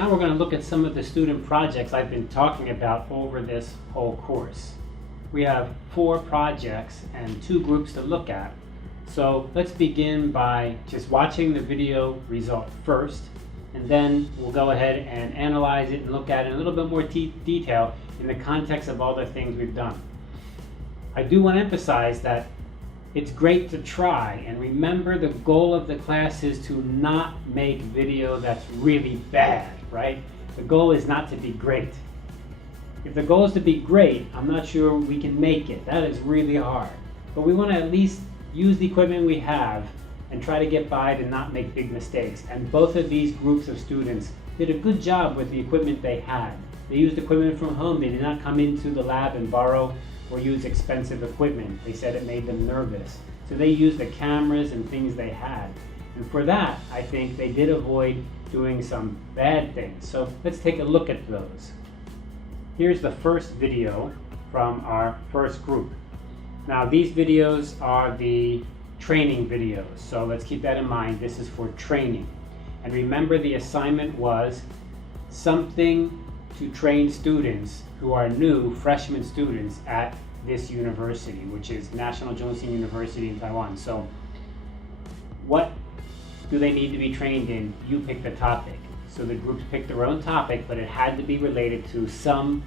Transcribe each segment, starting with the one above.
Now we're going to look at some of the student projects I've been talking about over this whole course. We have 4 projects and 2 groups to look at. So let's begin by just watching the video result first, and then we'll go ahead and analyze it and look at it in a little bit more detail in the context of all the things we've done. I do want to emphasize that it's great to try, and remember the goal of the class is to not make video that's really bad, right? The goal is not to be great. If the goal is to be great, I'm not sure we can make it. That is really hard. But we want to at least use the equipment we have and try to get by to not make big mistakes. And both of these groups of students did a good job with the equipment they had. They used equipment from home. They did not come into the lab and borrow or use expensive equipment. They said it made them nervous. So they used the cameras and things they had. And for that, I think they did avoid doing some bad things. So let's take a look at those. Here's the first video from our first group. Now these videos are the training videos, so let's keep that in mind. This is for training. And remember, the assignment was something to train students who are new freshman students at this university, which is National Joseon University in Taiwan. So what do they need to be trained in? You pick the topic. So the groups picked their own topic, but it had to be related to some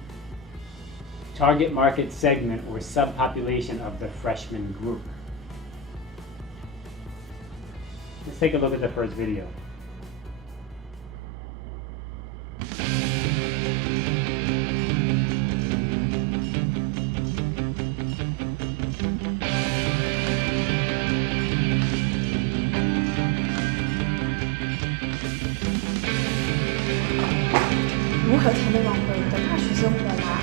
target market segment or subpopulation of the freshman group. Let's take a look at the first video.如何才能挽回我的大学生活啦？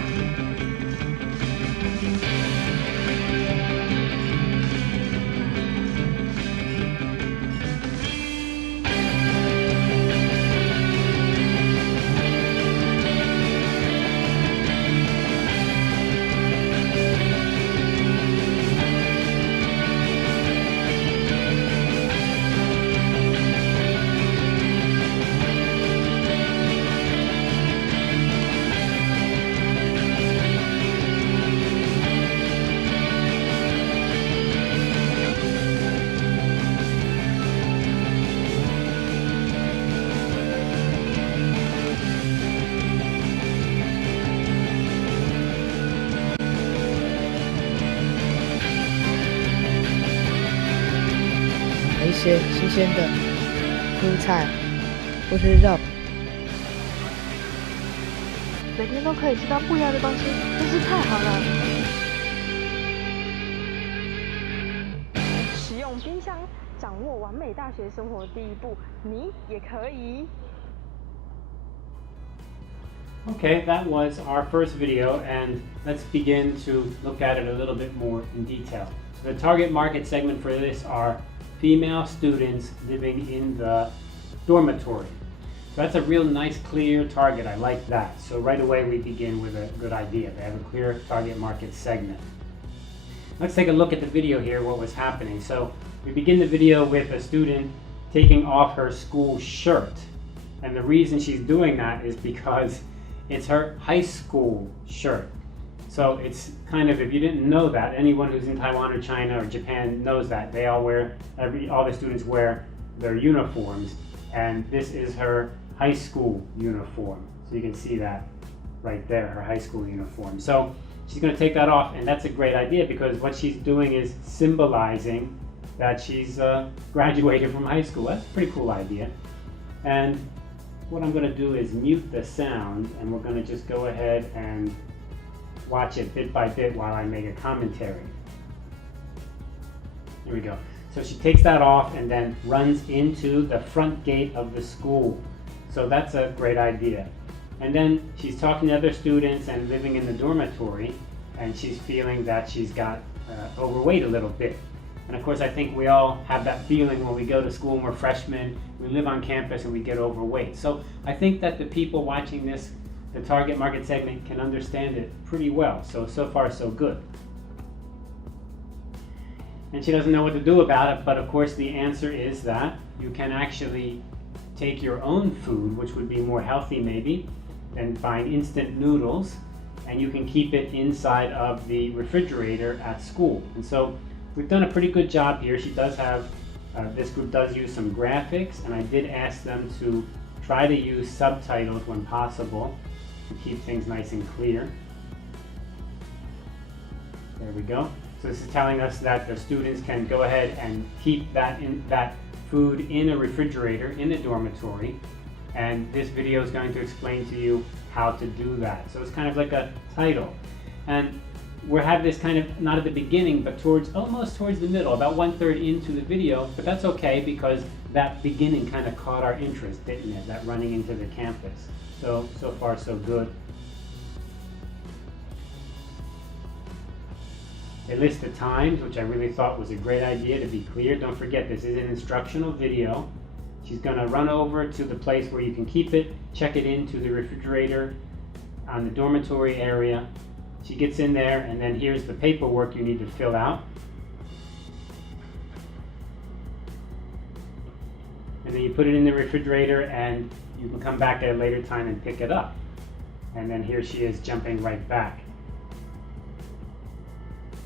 一些新鲜的蔬菜或是肉，每天都可以吃到不一样的东西，真是太好了。使用冰箱，掌握完美大学生活的第一步，你也可以。Okay, that was our first video, and let's begin to look at it a little bit more in detail. So the target market segment for this are female students living in the dormitory. So that's a real nice, clear target. I like that. So right away we begin with a good idea. They have a clear target market segment. Let's take a look at the video here, what was happening. So we begin the video with a student taking off her school shirt. And the reason she's doing that is because it's her high school shirt. So it's kind of, if you didn't know that, anyone who's in Taiwan or China or Japan knows that. They all wear, all the students wear their uniforms, and this is her high school uniform. So you can see that right there, her high school uniform. So she's going to take that off, and that's a great idea because what she's doing is symbolizing that she's graduated from high school. That's a pretty cool idea. And what I'm going to do is mute the sound, and we're going to just go ahead and watch it bit by bit while I make a commentary. Here we go. So she takes that off and then runs into the front gate of the school. So that's a great idea. And then she's talking to other students and living in the dormitory, and she's feeling that she's got overweight a little bit. And of course, I think we all have that feeling when we go to school and we're freshmen, we live on campus and we get overweight. So I think that the people watching this, the target market segment, can understand it pretty well. So far so good. And she doesn't know what to do about it, but of course the answer is that you can actually take your own food, which would be more healthy maybe, and find instant noodles, and you can keep it inside of the refrigerator at school. And so we've done a pretty good job here. She does have, this group does use some graphics, and I did ask them to try to use subtitles when possible to keep things nice and clear. There we go. So this is telling us that the students can go ahead and keep that food in a refrigerator in the dormitory, and this video is going to explain to you how to do that. So it's kind of like a title, and we have this kind of not at the beginning, but almost towards the middle, about 1/3 into the video. But that's okay, because that beginning kind of caught our interest, didn't it? That running into the campus. So far so good. They list the times, which I really thought was a great idea, to be clear. Don't forget, this is an instructional video. She's going to run over to the place where you can keep it, check it into the refrigerator on the dormitory area. She gets in there, and then here's the paperwork you need to fill out. And then you put it in the refrigerator, and you can come back at a later time and pick it up. And then here she is jumping right back.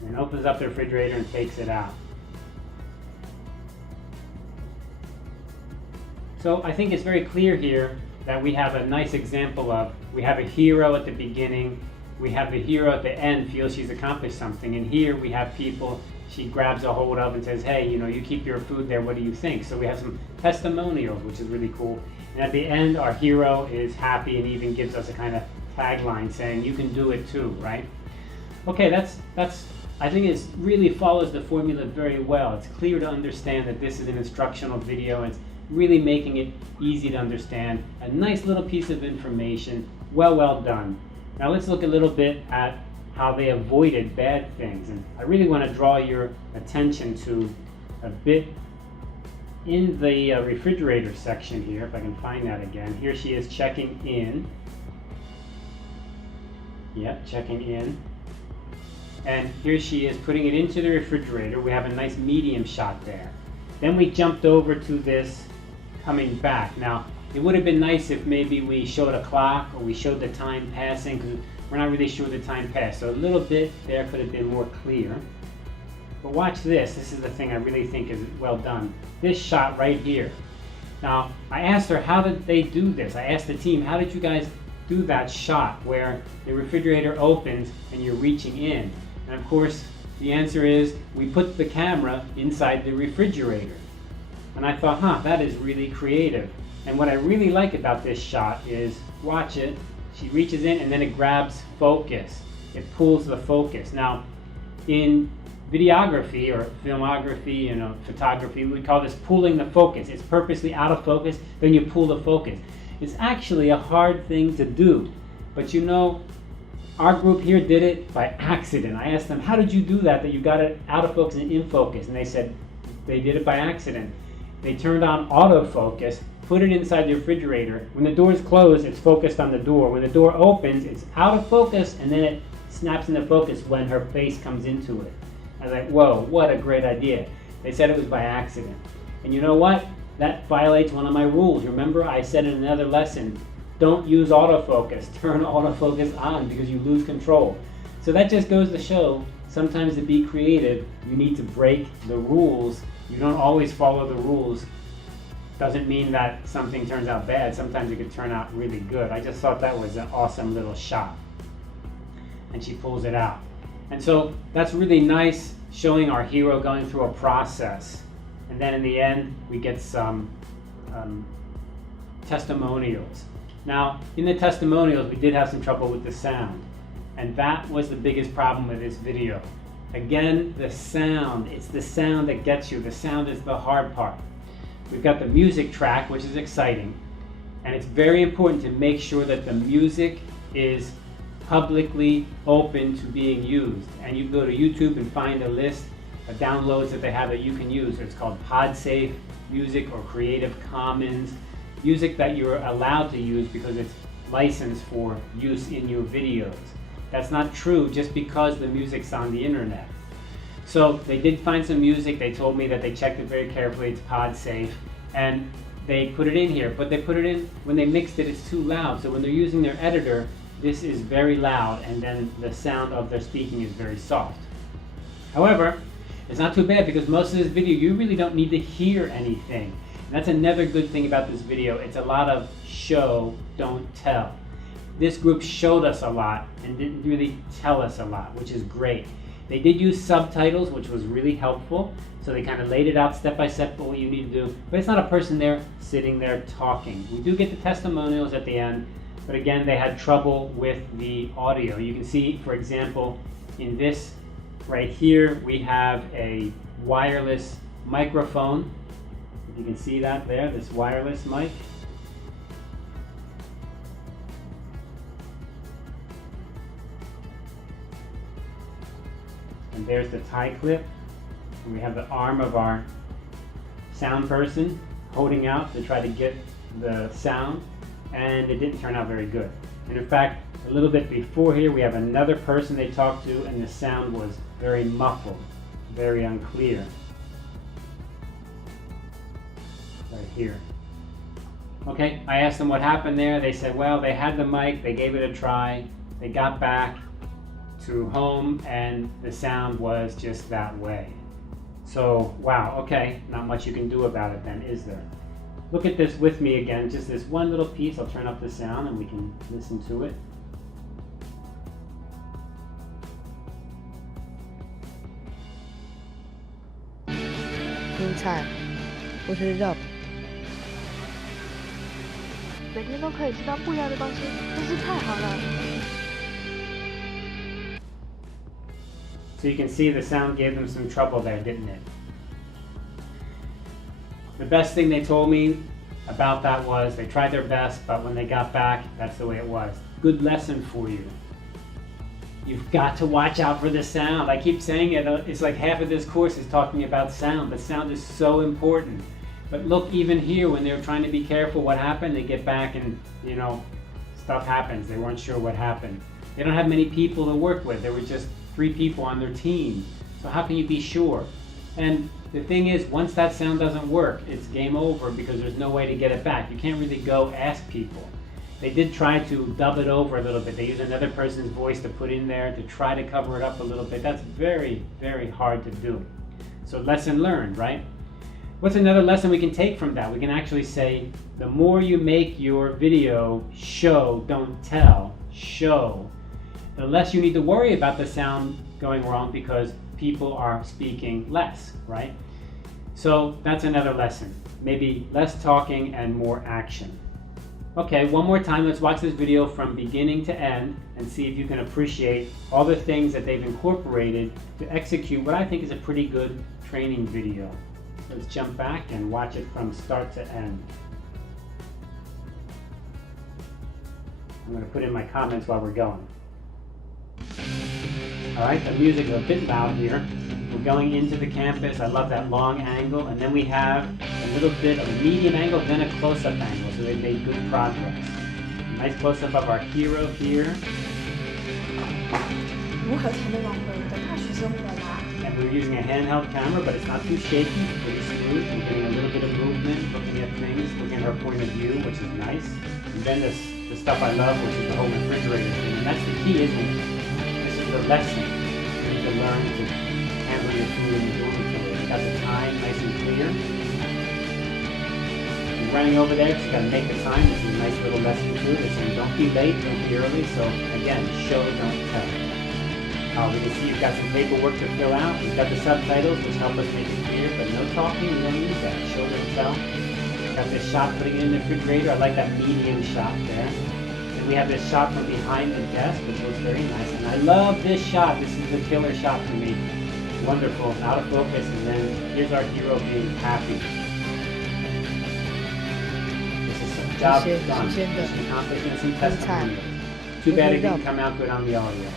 And opens up the refrigerator and takes it out. So I think it's very clear here that we have a nice example of, we have a hero at the beginning, we have the hero at the end feels she's accomplished something, and here we have people she grabs a hold of and says, hey, you keep your food there, what do you think? So we have some testimonials, which is really cool. And at the end, our hero is happy and even gives us a kind of tagline saying, you can do it too, right? Okay, that's I think it really follows the formula very well. It's clear to understand that this is an instructional video. It's really making it easy to understand. A nice little piece of information. Well done. Now let's look a little bit at how they avoided bad things. And I really want to draw your attention to a bit in the refrigerator section here, if I can find that again. Here she is checking in. Yep, checking in. And here she is putting it into the refrigerator. We have a nice medium shot there. Then we jumped over to this coming back. Now, it would have been nice if maybe we showed a clock or we showed the time passing, because we're not really sure the time passed. So a little bit there could have been more clear. But watch this. This is the thing I really think is well done. This shot right here. Now, I asked her, how did they do this? I asked the team, how did you guys do that shot where the refrigerator opens and you're reaching in? And of course, the answer is we put the camera inside the refrigerator. And I thought, that is really creative. And what I really like about this shot is, watch it, she reaches in and then it grabs focus. It pulls the focus. Now, in videography or filmography, photography, we call this pulling the focus. It's purposely out of focus, then you pull the focus. It's actually a hard thing to do. But our group here did it by accident. I asked them, how did you do that you got it out of focus and in focus? And they said they did it by accident. They turned on autofocus, put it inside the refrigerator. When the door is closed, it's focused on the door. When the door opens, it's out of focus, and then it snaps into focus when her face comes into it. I was like, whoa, what a great idea. They said it was by accident. And you know what? That violates one of my rules. Remember, I said in another lesson, don't use autofocus. Turn autofocus on because you lose control. So that just goes to show, sometimes to be creative, you need to break the rules. You don't always follow the rules. Doesn't mean that something turns out bad. Sometimes it could turn out really good. I just thought that was an awesome little shot. And she pulls it out. And so that's really nice, showing our hero going through a process. And then in the end, we get some testimonials. Now, in the testimonials, we did have some trouble with the sound. And that was the biggest problem with this video. Again, the sound. It's the sound that gets you. The sound is the hard part. We've got the music track, which is exciting. And it's very important to make sure that the music is publicly open to being used. And you can go to YouTube and find a list of downloads that they have that you can use. It's called PodSafe music or Creative Commons. Music that you're allowed to use because it's licensed for use in your videos. That's not true just because the music's on the internet. So they did find some music. They told me that they checked it very carefully. It's PodSafe. And they put it in here, but they put it in, when they mixed it, it's too loud. So when they're using their editor, this is very loud, and then the sound of their speaking is very soft. However, it's not too bad because most of this video, you really don't need to hear anything. And that's another good thing about this video. It's a lot of show, don't tell. This group showed us a lot and didn't really tell us a lot, which is great. They did use subtitles, which was really helpful. So they kind of laid it out step by step what you need to do. But it's not a person there sitting there talking. We do get the testimonials at the end, but again, they had trouble with the audio. You can see, for example, in this right here, we have a wireless microphone. If you can see that there, this wireless mic. And there's the tie clip. And we have the arm of our sound person holding out to try to get the sound, and it didn't turn out very good. And in fact, a little bit before here, we have another person they talked to, and the sound was very muffled, very unclear. Right here. Okay, I asked them what happened there. They said, well, they had the mic, they gave it a try, they got back to home, and the sound was just that way. So, wow, okay, not much you can do about it then, is there? Look at this with me again, just this one little piece. I'll turn up the sound and we can listen to it.蔬菜或是肉。每天都可以吃到不一样的东西，真是太好了。So you can see the sound gave them some trouble there, didn't it? The best thing they told me about that was they tried their best, but when they got back, that's the way it was. Good lesson for you. You've got to watch out for the sound. I keep saying it, it's like half of this course is talking about sound, but sound is so important. But look, even here, when they're trying to be careful, what happened? They get back and, you know, stuff happens. They weren't sure what happened. They don't have many people to work with. There were just 3 people on their team. So how can you be sure? And the thing is, once that sound doesn't work, it's game over because there's no way to get it back. You can't really go ask people. They did try to dub it over a little bit. They used another person's voice to put in there to try to cover it up a little bit. That's very, very hard to do. So lesson learned, right? What's another lesson we can take from that? We can actually say, the more you make your video show, don't tell, show, the less you need to worry about the sound going wrong because people are speaking less, right? So that's another lesson. Maybe less talking and more action. Okay, one more time, let's watch this video from beginning to end and see if you can appreciate all the things that they've incorporated to execute what I think is a pretty good training video. Let's jump back and watch it from start to end. I'm going to put in my comments while we're going. Alright, the music is a bit loud here. We're going into the campus. I love that long angle. And then we have a little bit of a medium angle, then a close-up angle. So they made good progress. A nice close-up of our hero here. 如何才能挽回我的大学生活啦？ And we're using a handheld camera, but it's not too shaky. It's pretty smooth. We're getting a little bit of movement, looking at things, looking at her point of view, which is nice. And then the stuff I love, which is the whole refrigerator thing. And that's the key, isn't it? This is the lesson. You need to learn to handle your food and doing it to it. You got the time nice and clear. You're running over there, so you got to make the time. This is a nice little lesson too. They're saying don't be late, don't be early. So again, show, don't tell. We can see you've got some paperwork to fill out. We've got the subtitles, which help us make it clear, but no talking, we don't use that. Show, don't tell. Got this shot putting it in the refrigerator. I like that medium shot there. And we have this shot from behind the desk, which looks very nice. And I love this shot. This is the killer shot for me. Wonderful, out of focus, and then here's our hero being happy. This is some job done. Mission accomplished and some testimonials. Too bad it didn't come out good on the audio.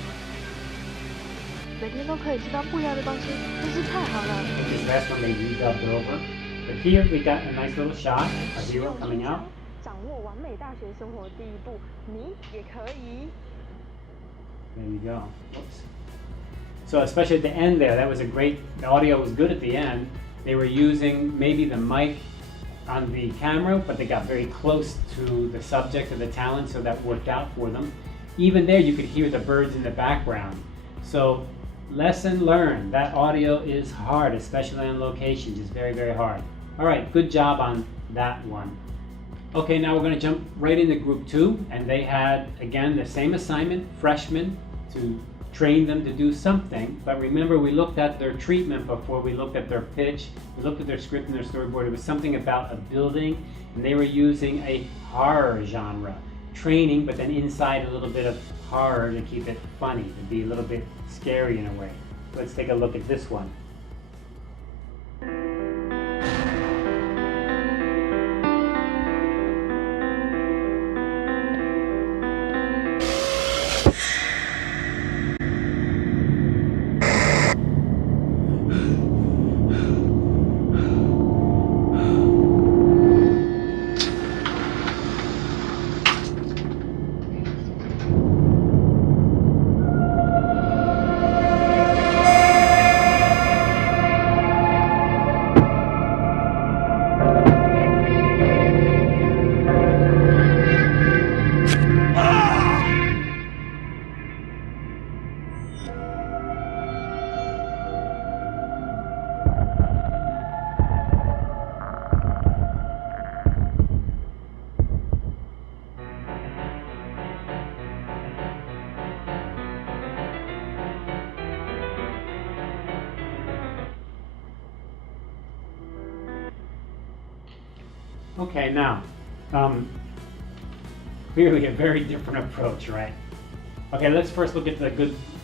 每天都可以吃到不一样的东西，真是太好了。 This last one they redubbed over. But here we got a nice little shot, our hero coming out. 掌握完美大学生活第一步，你也可以。 There you go. Whoops. So especially at the end there, that was a great, the audio was good at the end. They were using maybe the mic on the camera, but they got very close to the subject of the talent, so that worked out for them. Even there, you could hear the birds in the background. So, lesson learned. That audio is hard, especially on locations. It's very, very hard. All right, good job on that one. Okay, now we're going to jump right into group 2, and they had, again, the same assignment, freshmen, to train them to do something. But remember, we looked at their treatment before we looked at their pitch. We looked at their script and their storyboard. It was something about a building, and they were using a horror genre training, but then inside a little bit of horror to keep it funny, to be a little bit scary in a way. Let's take a look at this one. Okay, now, clearly a very different approach, right? Okay, let's first look at the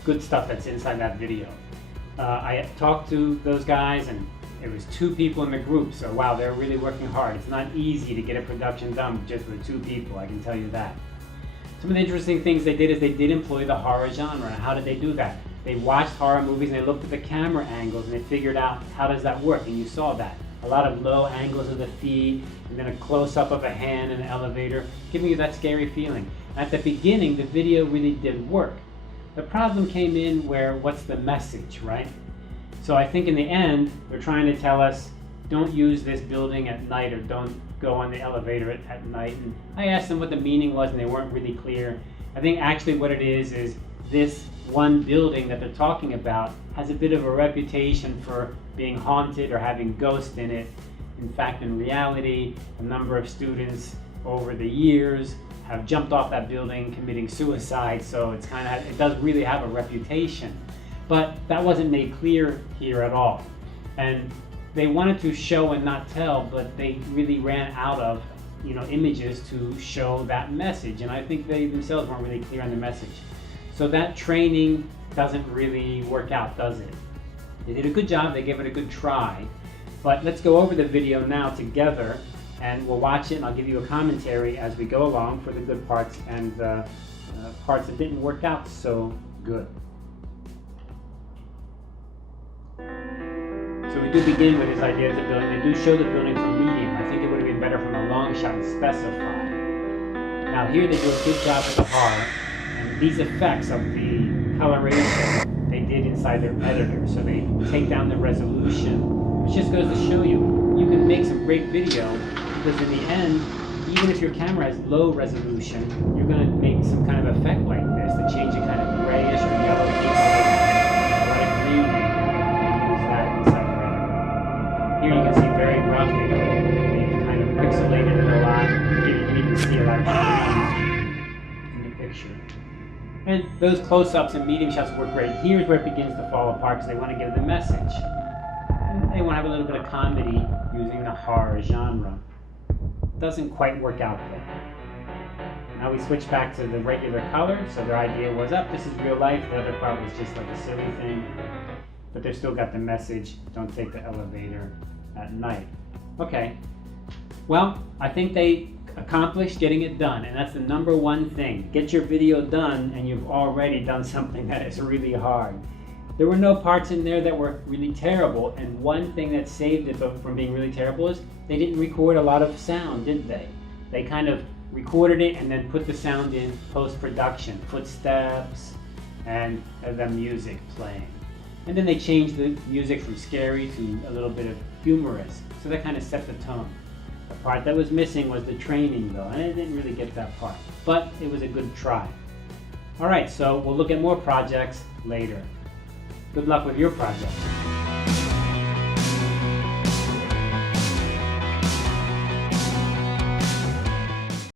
good stuff that's inside that video. I talked to those guys, and it was 2 people in the group, so wow, they're really working hard. It's not easy to get a production done just with 2 people, I can tell you that. Some of the interesting things they did is they did employ the horror genre. How did they do that? They watched horror movies and they looked at the camera angles and they figured out how does that work, and you saw that. A lot of low angles of the feet, and then a close-up of a hand in an elevator, giving you that scary feeling. At the beginning, the video really did work. The problem came in where, what's the message, right? So I think in the end, they're trying to tell us, don't use this building at night, or don't go on the elevator at night. And I asked them what the meaning was, and they weren't really clear. I think actually what it is this one building that they're talking about has a bit of a reputation for being haunted or having ghosts in it. In fact, in reality, a number of students over the years have jumped off that building committing suicide, so it does really have a reputation. But that wasn't made clear here at all. And they wanted to show and not tell, but they really ran out of images to show that message, and I think they themselves weren't really clear on the message. So that training doesn't really work out, does it? They did a good job, they gave it a good try, but let's go over the video now together, and we'll watch it, and I'll give you a commentary as we go along for the good parts and the parts that didn't work out so good. So we do begin with this idea of the building. They do show the building from medium. I think it would have been better from a long shot and specify. Now here they do a good job with the horror, and these effects of the coloration they did inside their editor. So they take down the resolution, which just goes to show you can make some great video, because in the end, even if your camera has low resolution, you're going to make some kind of effect like this to change a kind of grayish or yellow light green, and use that inside your editor. Here you can see very rough, they've kind of pixelated it a lot. Here you can even see a lot of green in the picture. And those close-ups and medium shots work great. Here's where it begins to fall apart because they want to give the message. And they want to have a little bit of comedy using the horror genre. Doesn't quite work out there. Now we switch back to the regular color. So their idea was, this is real life. The other part was just like a silly thing. But they still got the message, don't take the elevator at night. Okay. Well, I think they accomplished getting it done, and that's the number one thing. Get your video done, and you've already done something that is really hard. There were no parts in there that were really terrible, and one thing that saved it from being really terrible is they didn't record a lot of sound, did they? They kind of recorded it and then put the sound in post-production, footsteps, and the music playing. And then they changed the music from scary to a little bit of humorous, so that kind of set the tone. The part that was missing was the training though, and I didn't really get that part, but it was a good try. Alright, so we'll look at more projects later. Good luck with your project.